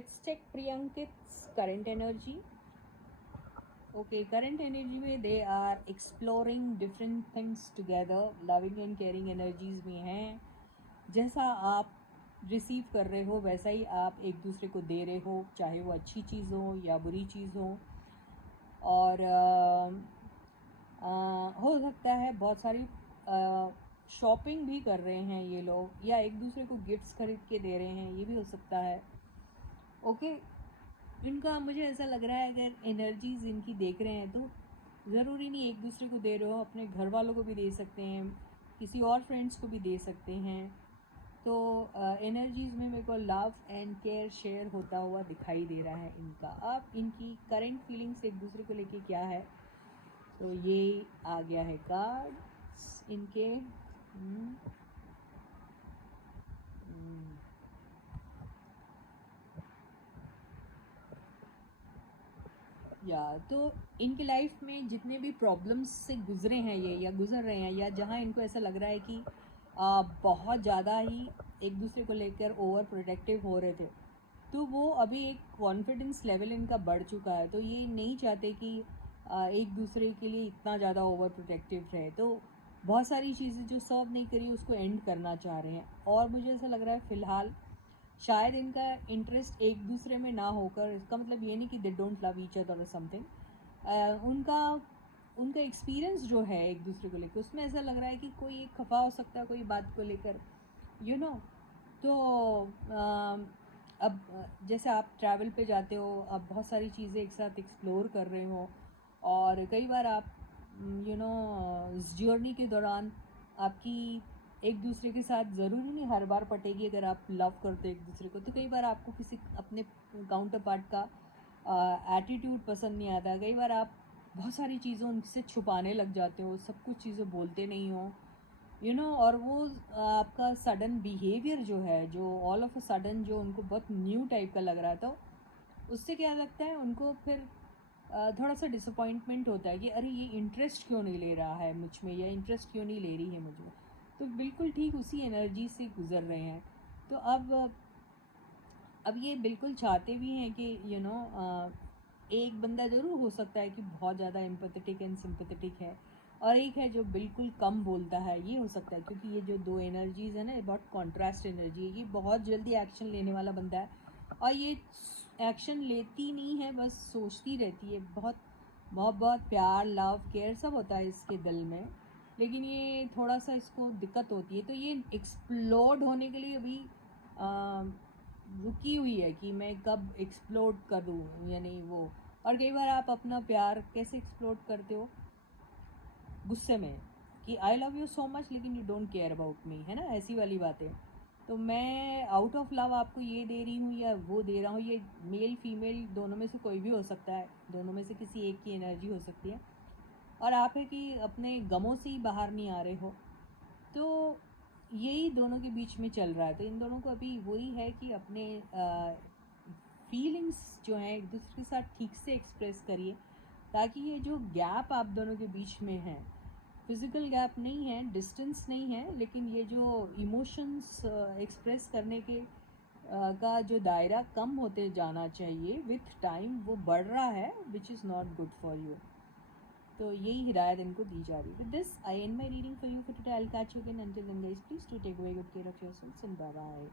let's check Priyankit's current energy. Okay, current energy में they are exploring different things together. Loving and caring energies में हैं. जैसा आप receive कर रहे हो वैसा ही आप एक दूसरे को दे रहे हो, चाहे वो अच्छी चीज़ हो या बुरी चीज़ हो. और हो सकता है बहुत सारी शॉपिंग भी कर रहे हैं ये लोग, या एक दूसरे को गिफ्ट्स खरीद के दे रहे हैं, ये भी हो सकता है. ओके, इनका मुझे ऐसा लग रहा है अगर एनर्जीज इनकी देख रहे हैं तो ज़रूरी नहीं एक दूसरे को दे रहे हो, अपने घर वालों को भी दे सकते हैं, किसी और फ्रेंड्स को भी दे सकते हैं. तो एनर्जीज़ में मेरे को लव एंड केयर शेयर होता हुआ दिखाई दे रहा है इनका. अब इनकी करंट फीलिंग्स एक दूसरे को लेके क्या है, तो ये आ गया है कार्ड्स इनके. या तो इनकी लाइफ में जितने भी प्रॉब्लम्स से गुजरे हैं ये या गुजर रहे हैं, या जहाँ इनको ऐसा लग रहा है कि बहुत ज़्यादा ही एक दूसरे को लेकर ओवर प्रोटेक्टिव हो रहे थे, तो वो अभी एक कॉन्फिडेंस लेवल इनका बढ़ चुका है. तो ये नहीं चाहते कि एक दूसरे के लिए इतना ज़्यादा ओवर प्रोटेक्टिव रहे. तो बहुत सारी चीज़ें जो सर्व नहीं करी उसको एंड करना चाह रहे हैं. और मुझे ऐसा लग रहा है फ़िलहाल शायद इनका इंटरेस्ट एक दूसरे में ना होकर, इसका मतलब ये नहीं कि they don't love each other और समथिंग. उनका एक्सपीरियंस जो है एक दूसरे को लेकर, उसमें ऐसा लग रहा है कि कोई एक खफा हो सकता है कोई बात को लेकर, यू नो. तो अब जैसे आप ट्रैवल पे जाते हो, आप बहुत सारी चीज़ें एक साथ एक्सप्लोर कर रहे हो, और कई बार आप इस जर्नी के दौरान आपकी एक दूसरे के साथ ज़रूरी नहीं हर बार पटेगी. अगर आप लव करते हो एक दूसरे को, तो कई बार आपको किसी अपने काउंटर पार्ट का एटीट्यूड पसंद नहीं आता. कई बार आप बहुत सारी चीज़ें उनसे छुपाने लग जाते हो, सब कुछ चीज़ें बोलते नहीं हो, और वो आपका सडन बिहेवियर जो है, जो ऑल ऑफ अ सडन जो उनको बहुत न्यू टाइप का लग रहा था, उससे क्या लगता है उनको फिर थोड़ा सा डिसअपॉइंटमेंट होता है कि अरे ये इंटरेस्ट क्यों नहीं ले रहा है मुझ में, या इंटरेस्ट क्यों नहीं ले रही है मुझ में. तो बिल्कुल ठीक उसी एनर्जी से गुजर रहे हैं. तो अब ये बिल्कुल चाहते भी हैं कि एक बंदा ज़रूर हो सकता है कि बहुत ज़्यादा एम्पैथेटिक एंड सिंपैथेटिक है, और एक है जो बिल्कुल कम बोलता है. ये हो सकता है क्योंकि ये जो दो एनर्जीज़ है ना, ये बहुत कॉन्ट्रास्ट एनर्जी है. ये बहुत जल्दी एक्शन लेने वाला बंदा है, और ये एक्शन लेती नहीं है, बस सोचती रहती है. बहुत बहुत बहुत प्यार, लव, केयर सब होता है इसके दिल में, लेकिन ये थोड़ा सा इसको दिक्कत होती है. तो ये एक्सप्लोड होने के लिए अभी रुकी हुई है कि मैं कब एक्सप्लोड करूँ, यानी वो. और कई बार आप अपना प्यार कैसे एक्सप्लोड करते हो, गुस्से में, कि I love you so much लेकिन you don't care about me, है ना, ऐसी वाली बातें. तो मैं आउट ऑफ लव आपको ये दे रही हूँ या वो दे रहा हूँ, ये मेल फीमेल दोनों में से कोई भी हो सकता है, दोनों में से किसी एक की एनर्जी हो सकती है. और आप है कि अपने गमों से ही बाहर नहीं आ रहे हो. तो यही दोनों के बीच में चल रहा है. तो इन दोनों को अभी वही है कि अपने फीलिंग्स जो हैं एक दूसरे के साथ ठीक से एक्सप्रेस करिए, ताकि ये जो गैप आप दोनों के बीच में है, फिज़िकल गैप नहीं है, डिस्टेंस नहीं है, लेकिन ये जो इमोशंस एक्सप्रेस करने के का जो दायरा कम होते जाना चाहिए विथ टाइम, वो बढ़ रहा है, which is not good for you. तो यही हिदायत इनको दी जा रही है. With this I end my reading for you for today. I will catch you again. Until then guys, please do take very good care of yourselves and bye bye.